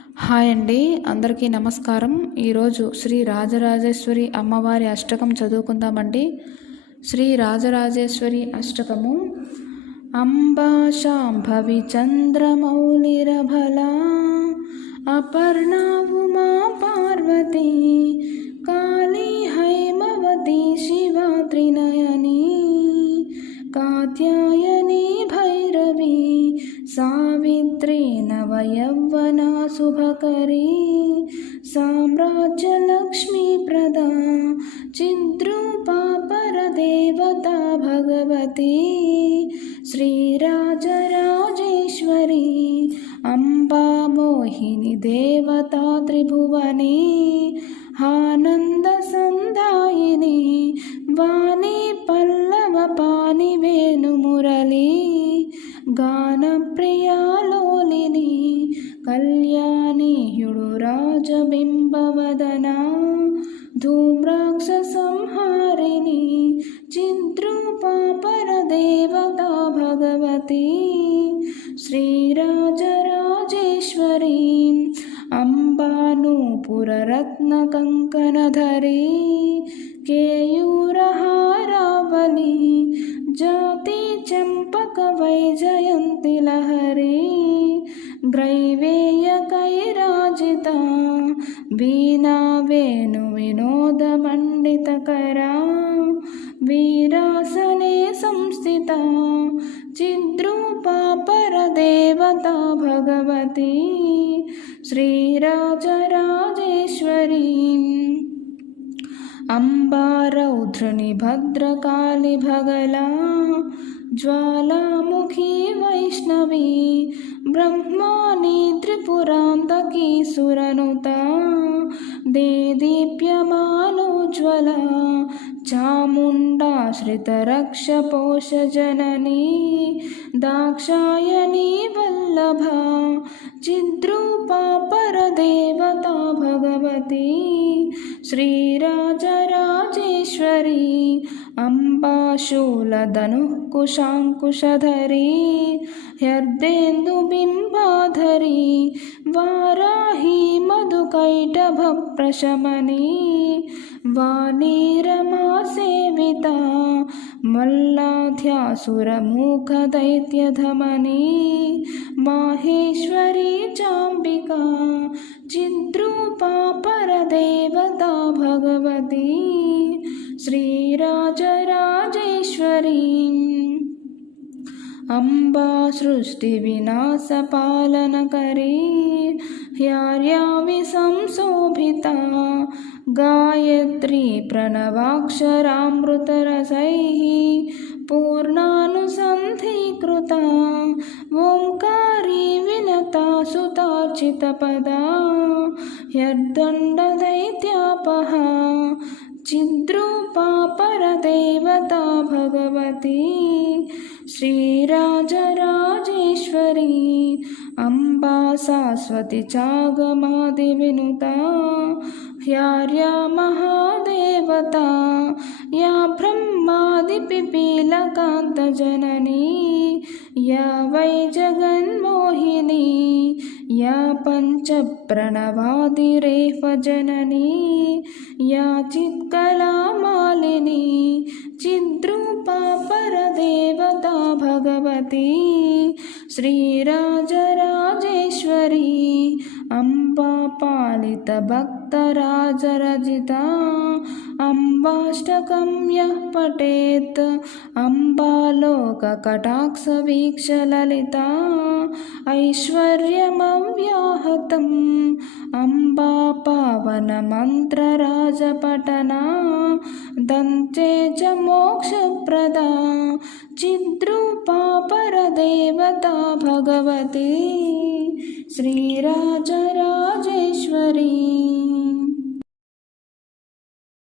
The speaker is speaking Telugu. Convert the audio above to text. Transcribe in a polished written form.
హాయ్ అండి, అందరికీ నమస్కారం. ఈరోజు శ్రీ రాజరాజేశ్వరి అమ్మవారి అష్టకం చదువుకుందామండి. శ్రీ రాజరాజేశ్వరి అష్టకము. అంబా శాంభవి చంద్రమౌళిరభలా అపర్ణా ఉమా పార్వతీ కాళీ హైమవతి శివా త్రినయనీ కాత్యాయనీ భైరవీ సావిత్రీ నవయౌవనా శుభకరీ సామ్రాజ్యలక్ష్మీప్రదా చిద్రూపా పరదేవతా భగవతి శ్రీరాజరాజేశ్వరి అంబా మోహిని దేవతా త్రిభువనీ ఆనందసందాయిని వాణి పల్లవపాని వేణుమురళీ గానప్రియాలోలిని కళ్యాణీయుడు రాజబింబవదనా ధూమ్రాక్ష సంహారిణి చిద్రూపా పరదేవతా భగవతి శ్రీరాజరాజేశ్వరి అంబానూపురరత్నకంకణధరీ కేయూరహారావళి జాతి చంపక వైజయంతి లహరీ గ్రైవేయకైరాజిత వీణా వేణు వినోద మండితకరా వీరాసనే సంస్థిత చిద్రూపా పరదేవతా భగవతి శ్రీరాజరాజేశ్వరి అంబా రౌద్రుని భద్రకాళి భగలా జ్వాలాముఖీ వైష్ణవీ బ్రహ్మాణి త్రిపురాంతకీ సురనుతా దేదీప్యమానోజ్వల చాముండాశ్రితరక్షపోషజననీ దాక్షాయణీ వల్లభా చిద్రూపా పరదేవతా భగవతి శ్రీరాజరాజేశ్వరి అంబాశూలధనుః కుశాంకుశధరీ హ్యర్దేందుబింబాధరీ వారాహీ మధుకైటభప్రశమనీ వాణీ రమా సేవితా మల్లాధ్యాసురమూఖదైత్యధమనీ మాహేశ్వరీ చాంబికా చిద్రూపా పరదేవతా భగవతి శ్రీరాజరాజేశ్వరి అంబా సృష్టి వినాశపాలనకరీ హ్యార్యావి సంశోభితా గాయత్రీ ప్రణవాక్షరామృతరసైః పూర్ణానుసంధీకృతా ఓంకారీ వినతా సుతార్చితపదా హ్యర్దండదైత్యాపహా చిద్రూపా పరదేవతా భగవతి శ్రీరాజరాజేశ్వరి అంబా శాశ్వతి చాగమాది వినుతా హ్యార్యా మహాదేవతా యా బ్రహ్మాది పిపీలకాంత జననీ yeah why Jaganmohini yeah పంచప్రణవాదిరేఫ Janani yeah చిత్కళామాలిని చిద్రూపా పరదేవతా Bhagavati Sri Rajarajeshwari అంబా పాలిత భక్తరాజరజితా అంబాష్టకం యః పఠేత్ అంబాలోకకటాక్షవీక్షలలితా ఐశ్వర్యమవ్యాహతం అంబా పావనమంత్రరాజపఠనా దంతే చ మోక్షప్రదా చిద్రూపా పరదేవతా భగవతి శ్రీరాజరాజేశ్వరి.